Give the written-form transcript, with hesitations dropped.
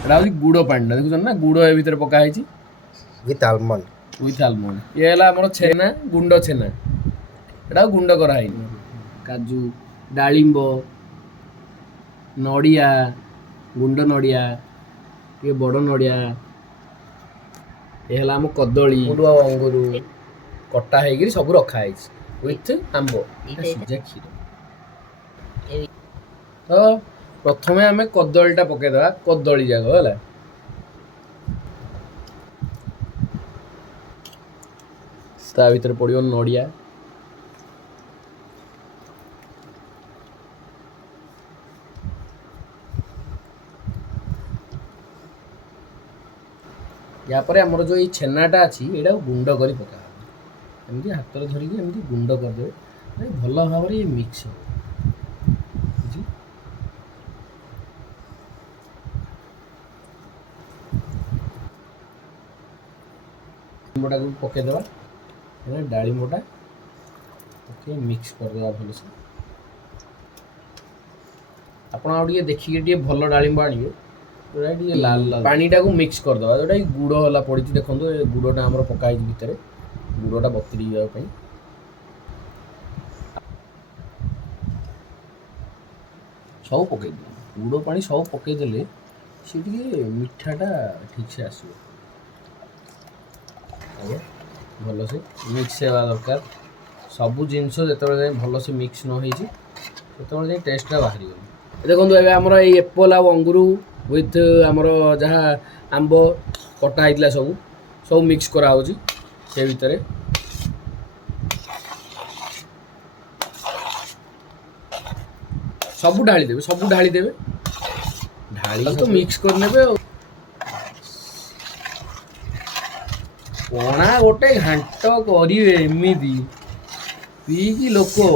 ଏଇଟା ହେଉଛି ଗୁଡ଼ ପାଣିଟା ଦେଖୁଛନ୍ତି ନା ଗୁଡ଼ ଏ ଭିତରେ ପକା ହେଇଛି with almond. With almond. ଇଏ ହେଲା ଆମର ଛେନା ଗୁଣ୍ଡ ଛେନା ଏଇଟା ଗୁଣ୍ଡ କରାହେଇନି। କାଜୁ ଡାଳିମ୍ବ ନଡ଼ିଆ ଗୁଣ୍ଡ ନଡ଼ିଆ ଟିକେ ବଡ଼ ନଡ଼ିଆ ଏ ହେଲା ଆମ କଦଳୀ ଆଉ ଅଙ୍ଗୁର କଟା ହେଇକିରି ସବୁ ରଖା ହେଇଛି ୱିଥ୍ ଆମ୍ବ ସିଝା କ୍ଷୀର। ତ ପ୍ରଥମେ ଆମେ କଦଳୀଟା ପକେଇଦେବା କଦଳୀ ଯାକ ହେଲା ତା ଭିତରେ ପଡ଼ିବ ନଡ଼ିଆ ୟା ପରେ ଆମର ଯେଉଁ ଏଇ ଛେନାଟା ଅଛି ଏଇଟାକୁ ଗୁଣ୍ଡ କରି ପକାହେବ। ଏମିତି ହାତରେ ଧରିକି ଏମିତି ଗୁଣ୍ଡ କରିଦେବେ ଭଲ ଭାବରେ ଇଏ ମିକ୍ସ ହେବ। ଡାଳିମ୍ବଟାକୁ ପକେଇଦେବା ଡାଳିମ୍ବଟା ପକେଇ ମିକ୍ସ କରିଦେବା ଭଲସେ। ଆପଣ ଆଉ ଟିକେ ଦେଖିକି ଟିକେ ଭଲ ଡାଳିମ୍ବ ଆଣିବେ ଯେଉଁଟା ଟିକେ ଲାଲ ଲାଲ ପାଣିଟାକୁ ମିକ୍ସ କରିଦେବା ଯେଉଁଟାକି ଗୁଡ଼ ହେଲା ପଡ଼ିଛି ଦେଖନ୍ତୁ ଏ ଗୁଡ଼ଟା ଆମର ପକା ହେଇଛି ଭିତରେ ଗୁଡ଼ଟା ବତୁରି ଯିବା ପାଇଁ ସବୁ ପକେଇଦେବା ଗୁଡ଼ ପାଣି ସବୁ ପକେଇଦେଲେ ସେ ଟିକେ ମିଠାଟା ଠିକ୍ସେ ଆସିବ। ଭଲସେ ମିକ୍ସ ହେବା ଦରକାର ସବୁ ଜିନିଷ ଯେତେବେଳେ ଯାଏଁ ଭଲସେ ମିକ୍ସ ନ ହେଇଛି ସେତେବେଳେ ଯାଏଁ ଟେଷ୍ଟଟା ବାହାରିବନି। ଦେଖନ୍ତୁ ଏବେ ଆମର ଏଇ ଏପଲ୍ ଆଉ ଅଙ୍ଗୁର ୱିଥ୍ ଆମର ଯାହା ଆମ୍ବ କଟା ହେଇଥିଲା ସବୁ ସବୁ ମିକ୍ସ କରାହେଉଛି ସେ ଭିତରେ। ସବୁ ଢାଳିଦେବେ ଢାଳି ତ ମିକ୍ସ କରିନେବେ ଆଉ ପଣା ଗୋଟେ ଘାଣ୍ଟ କରିବେ ଏମିତି ପିଇକି ଲୋକ